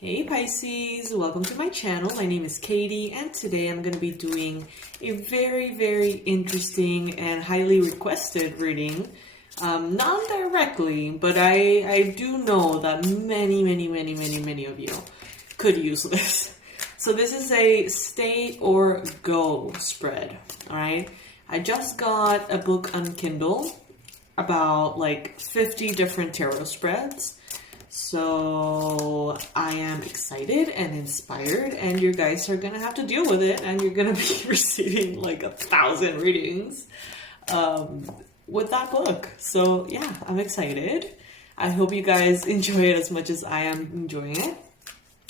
Hey Pisces, welcome to my channel. My name is Katie and today I'm going to be doing a very interesting and highly requested reading. Not directly, but I do know that many of you could use this. So this is a stay or go spread, alright? I just got a book on Kindle about like 50 different tarot spreads. So I am excited and inspired, and you guys are gonna have to deal with it, and you're gonna be receiving like 1,000 readings with that book. So yeah, I'm excited. I hope you guys enjoy it as much as I am enjoying it.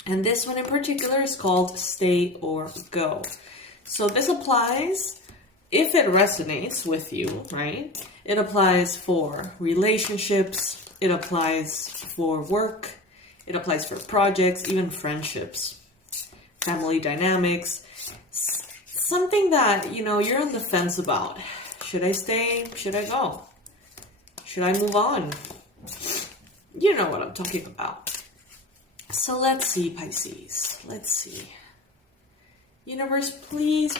And this one in particular is called Stay or Go. So this applies if it resonates with you, right? It applies for relationships. It applies for work, it applies for projects, even friendships, family dynamics, something that, you know, you're on the fence about. Should I stay? Should I go? Should I move on? You know what I'm talking about. So let's see, Pisces. Let's see. Universe, please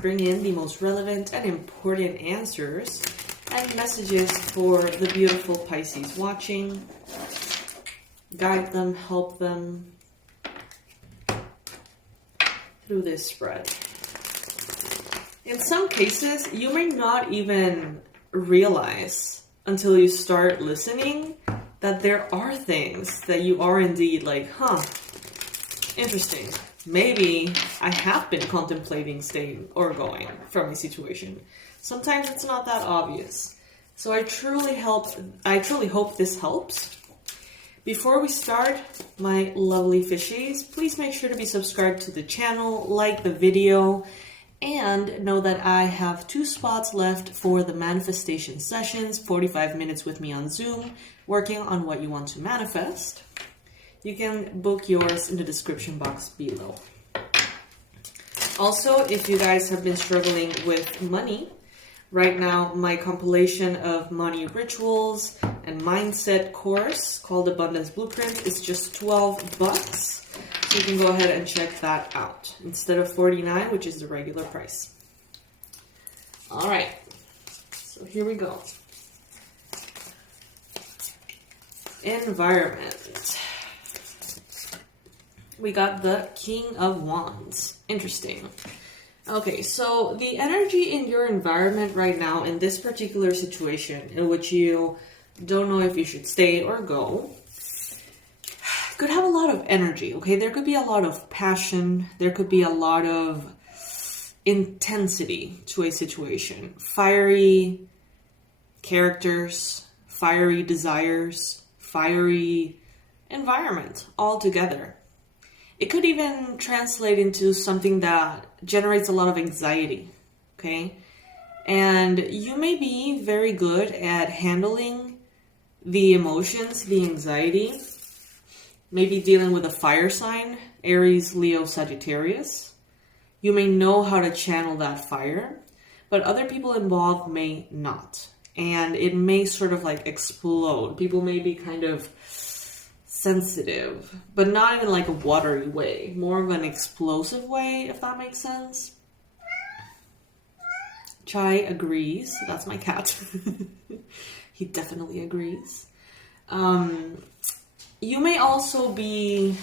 bring in the most relevant and important answers and messages for the beautiful Pisces watching. Guide them, help them through this spread. In some cases, you may not even realize until you start listening that there are things that you are indeed like, interesting. Maybe I have been contemplating staying or going from a situation. Sometimes it's not that obvious. So I truly hope this helps. Before we start, my lovely fishies, please make sure to be subscribed to the channel, like the video, and know that I have 2 spots left for the manifestation sessions, 45 minutes with me on Zoom, working on what you want to manifest. You can book yours in the description box below. Also, if you guys have been struggling with money, right now my compilation of money rituals and mindset course called Abundance Blueprint is just $12. So you can go ahead and check that out instead of $49, which is the regular price. All right, so here we go. Environment. We got the King of Wands. Interesting. Okay, so the energy in your environment right now in this particular situation in which you don't know if you should stay or go could have a lot of energy, okay? There could be a lot of passion. There could be a lot of intensity to a situation. Fiery characters, fiery desires, fiery environment all together. It could even translate into something that generates a lot of anxiety, okay? And you may be very good at handling the emotions, the anxiety, maybe dealing with a fire sign, Aries, Leo, Sagittarius. You may know how to channel that fire, but other people involved may not. And it may sort of like explode. People may be kind of sensitive, but not in like a watery way, more of an explosive way, if that makes sense. Chai agrees. That's my cat. He definitely agrees. You may also be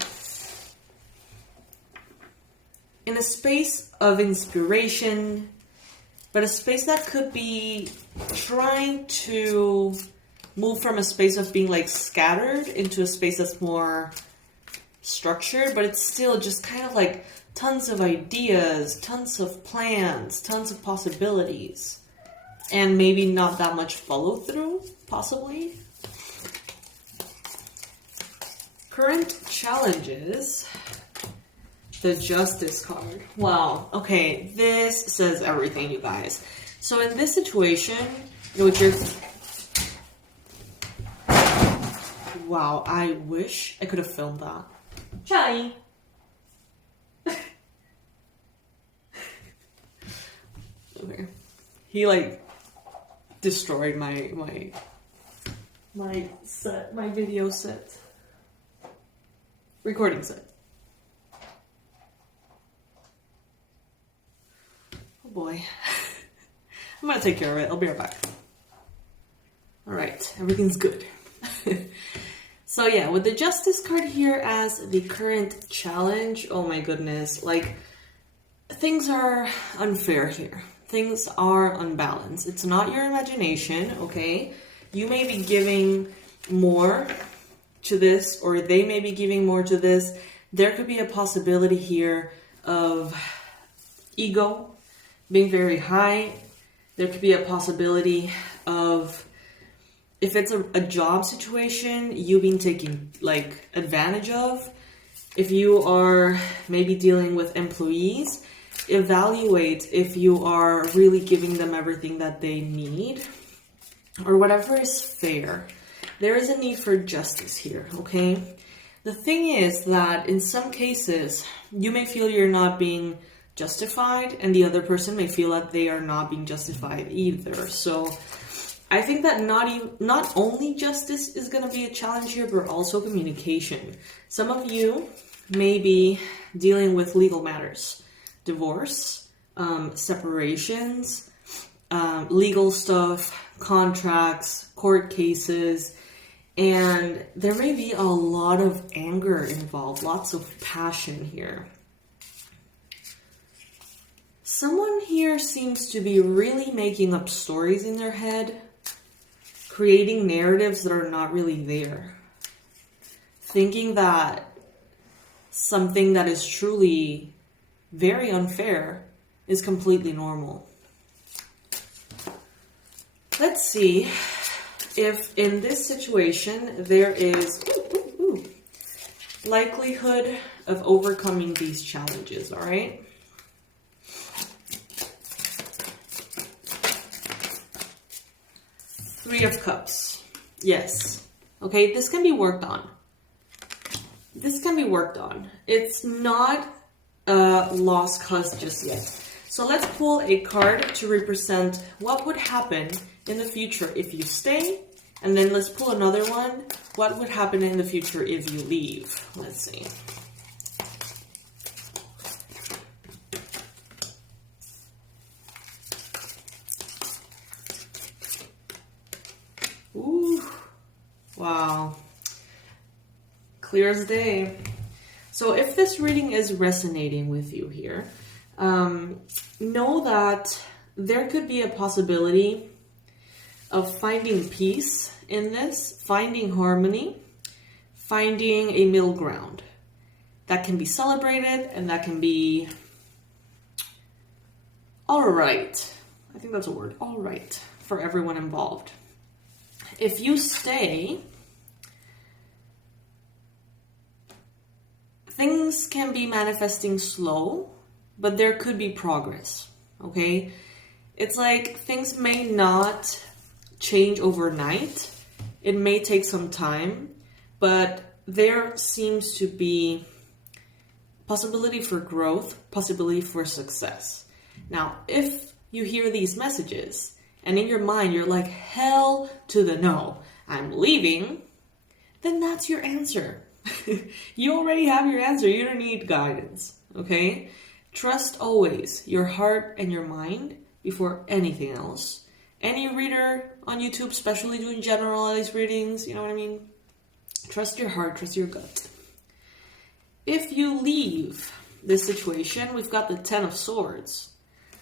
in a space of inspiration, but a space that could be trying to move from a space of being like scattered into a space that's more structured, but it's still just kind of like tons of ideas, tons of plans, tons of possibilities, and maybe not that much follow through, possibly. Current challenges. The Justice card. Wow. Okay, this says everything, you guys. So in this situation, which is... Wow, I wish I could have filmed that. Chai! Okay. He like destroyed my set, my video set. recording set. Oh boy. I'm gonna take care of it. I'll be right back. All right, everything's good. So yeah, with the Justice card here as the current challenge, oh my goodness, like things are unfair here. Things are unbalanced. It's not your imagination, okay? You may be giving more to this, or they may be giving more to this. There could be a possibility here of ego being very high. There could be a possibility of, if it's a job situation, you being taken like advantage of. If you are maybe dealing with employees, evaluate if you are really giving them everything that they need or whatever is fair. There is a need for justice here, okay? The thing is that in some cases, you may feel you're not being justified and the other person may feel that they are not being justified either. So I think that not only justice is going to be a challenge here, but also communication. Some of you may be dealing with legal matters, divorce, separations, legal stuff, contracts, court cases, and there may be a lot of anger involved, lots of passion here. Someone here seems to be really making up stories in their head, creating narratives that are not really there, thinking that something that is truly very unfair is completely normal. Let's see if in this situation there is likelihood of overcoming these challenges, all right? Three of Cups. Yes. Okay, this can be worked on. This can be worked on. It's not a lost cause just yet. So let's pull a card to represent what would happen in the future if you stay. And then let's pull another one. What would happen in the future if you leave? Let's see. Ooh, wow. Clear as day. So if this reading is resonating with you here, know that there could be a possibility of finding peace in this, finding harmony, finding a middle ground that can be celebrated and that can be all right. I think that's a word, all right, for everyone involved. If you stay, things can be manifesting slow, but there could be progress, okay? It's like things may not change overnight. It may take some time, but there seems to be possibility for growth, possibility for success. Now, if you hear these messages and in your mind you're like, hell to the no, I'm leaving, then that's your answer. You already have your answer. You don't need guidance, okay? Trust always your heart and your mind before anything else. Any reader on YouTube, especially doing generalized readings, you know what I mean? Trust your heart, trust your gut. If you leave this situation, we've got the Ten of Swords.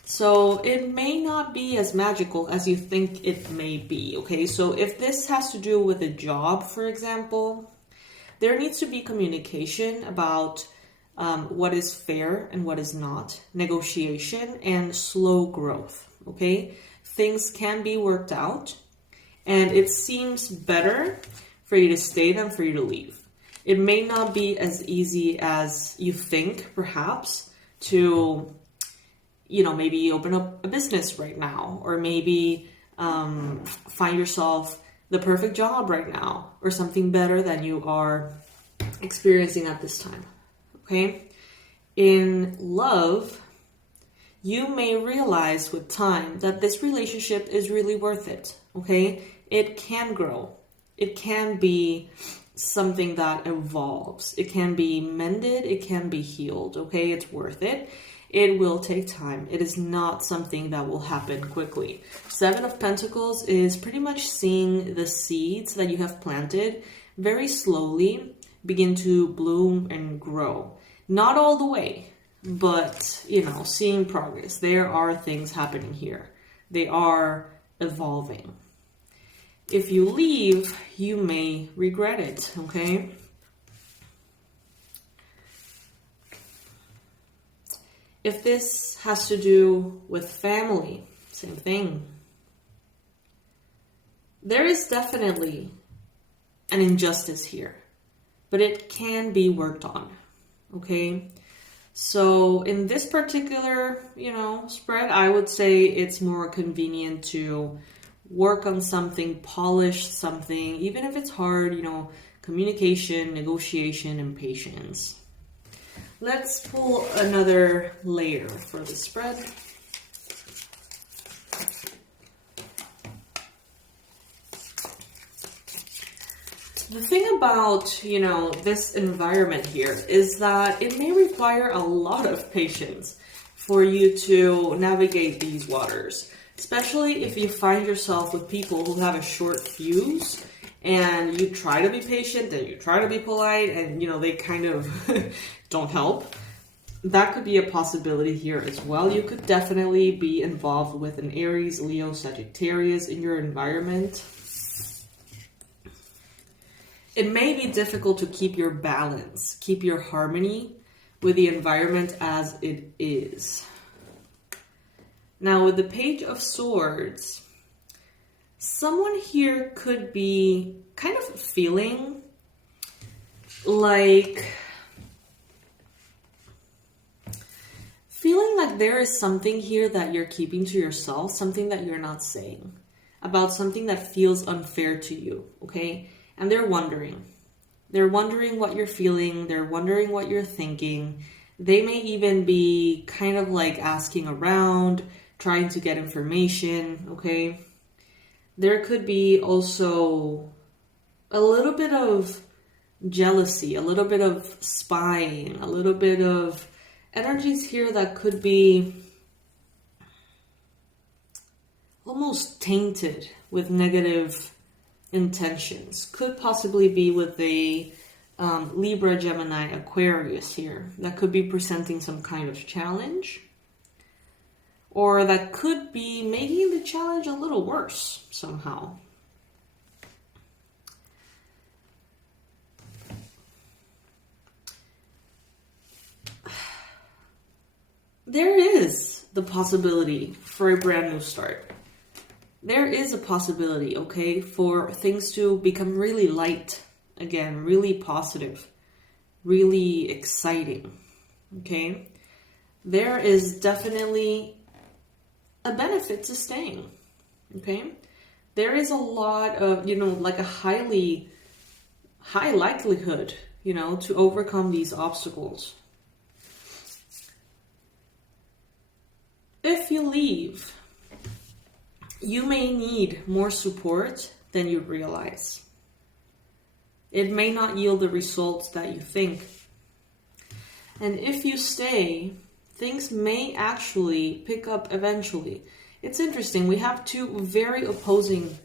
So it may not be as magical as you think it may be, okay? So if this has to do with a job, for example, there needs to be communication about what is fair and what is not, negotiation and slow growth, okay? Things can be worked out, and it seems better for you to stay than for you to leave. It may not be as easy as you think, perhaps, to, you know, maybe open up a business right now, or maybe find yourself the perfect job right now, or something better than you are experiencing at this time, okay? In love, you may realize with time that this relationship is really worth it, okay? It can grow. It can be something that evolves. It can be mended, it can be healed, okay? It's worth it. It will take time. It is not something that will happen quickly. Seven of Pentacles is pretty much seeing the seeds that you have planted very slowly begin to bloom and grow. Not all the way, but, you know, seeing progress. There are things happening here. They are evolving. If you leave, you may regret it, okay? If this has to do with family, same thing. There is definitely an injustice here, but it can be worked on, okay? So in this particular, you know, spread, I would say it's more convenient to work on something, polish something, even if it's hard, you know, communication, negotiation, and patience. Let's pull another layer for the spread. The thing about, you know, this environment here is that it may require a lot of patience for you to navigate these waters, especially if you find yourself with people who have a short fuse and you try to be patient and you try to be polite and, you know, they kind of don't help. That could be a possibility here as well. You could definitely be involved with an Aries, Leo, Sagittarius in your environment. It may be difficult to keep your balance, keep your harmony with the environment as it is. Now, with the Page of Swords, someone here could be kind of feeling like there is something here that you're keeping to yourself, something that you're not saying, about something that feels unfair to you, okay? And they're wondering. They're wondering what you're feeling. They're wondering what you're thinking. They may even be kind of like asking around, trying to get information, okay? There could be also a little bit of jealousy, a little bit of spying, a little bit of energies here that could be almost tainted with negative intentions. Could possibly be with the Libra, Gemini, Aquarius here. That could be presenting some kind of challenge. Or that could be making the challenge a little worse somehow. There is the possibility for a brand new start. There is a possibility, okay, for things to become really light again, really positive, really exciting, okay? There is definitely a benefit to staying, okay? There is a lot of, you know, like a high likelihood, you know, to overcome these obstacles. If you leave, you may need more support than you realize. It may not yield the results that you think. And if you stay, things may actually pick up eventually. It's interesting. We have two very opposing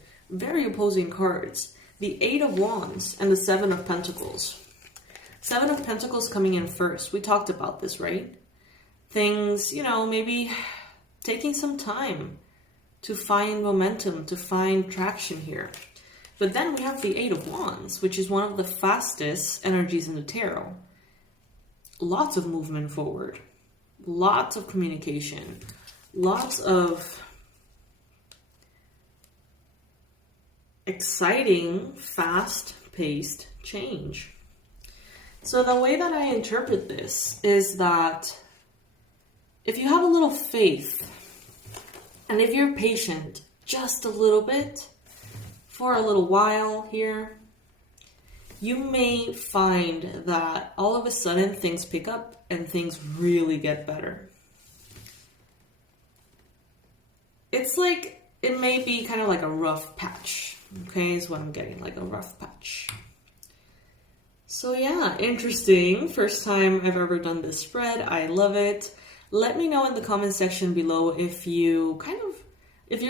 cards. The Eight of Wands and the Seven of Pentacles. Seven of Pentacles coming in first. We talked about this, right? Things, you know, maybe taking some time to find momentum, to find traction here. But then we have the Eight of Wands, which is one of the fastest energies in the tarot. Lots of movement forward. Lots of communication. Lots of exciting, fast-paced change. So the way that I interpret this is that if you have a little faith, and if you're patient just a little bit, for a little while here, you may find that all of a sudden things pick up and things really get better. It's like, it may be kind of like a rough patch, okay, is what I'm getting, like a rough patch. So yeah, interesting. First time I've ever done this spread. I love it. Let me know in the comment section below if you're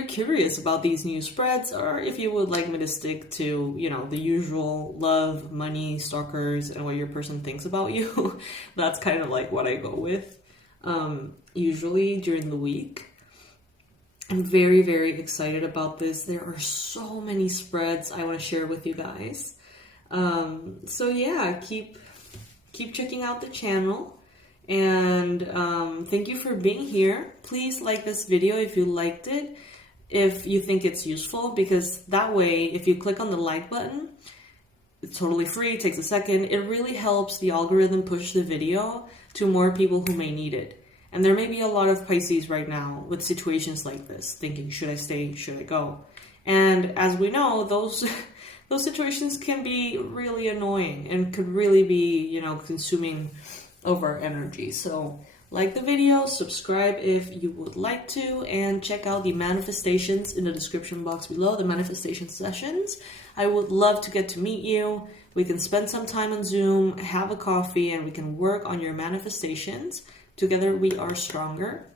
curious about these new spreads, or if you would like me to stick to, the usual love, money, stalkers, and what your person thinks about you. That's kind of like what I go with usually during the week. I'm very, very excited about this. There are so many spreads I want to share with you guys. So yeah, keep checking out the channel. And thank you for being here. Please like this video if you liked it, if you think it's useful, because that way, if you click on the like button, it's totally free, it takes a second. It really helps the algorithm push the video to more people who may need it. And there may be a lot of Pisces right now with situations like this, thinking, should I stay, should I go? And as we know, those situations can be really annoying and could really be, consuming of our energy. So like the video, subscribe if you would like to, and check out the manifestations in the description box below, the manifestation sessions. I would love to get to meet you. We can spend some time on Zoom, have a coffee, and we can work on your manifestations. Together we are stronger.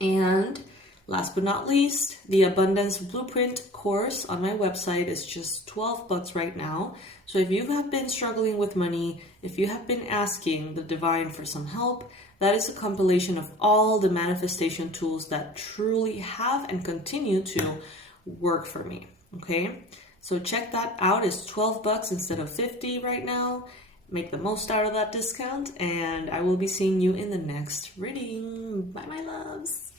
And last but not least, the Abundance Blueprint course on my website is just $12 right now. So if you have been struggling with money, if you have been asking the divine for some help, that is a compilation of all the manifestation tools that truly have and continue to work for me. Okay, so check that out. It's $12 instead of $50 right now. Make the most out of that discount, and I will be seeing you in the next reading. Bye, my loves.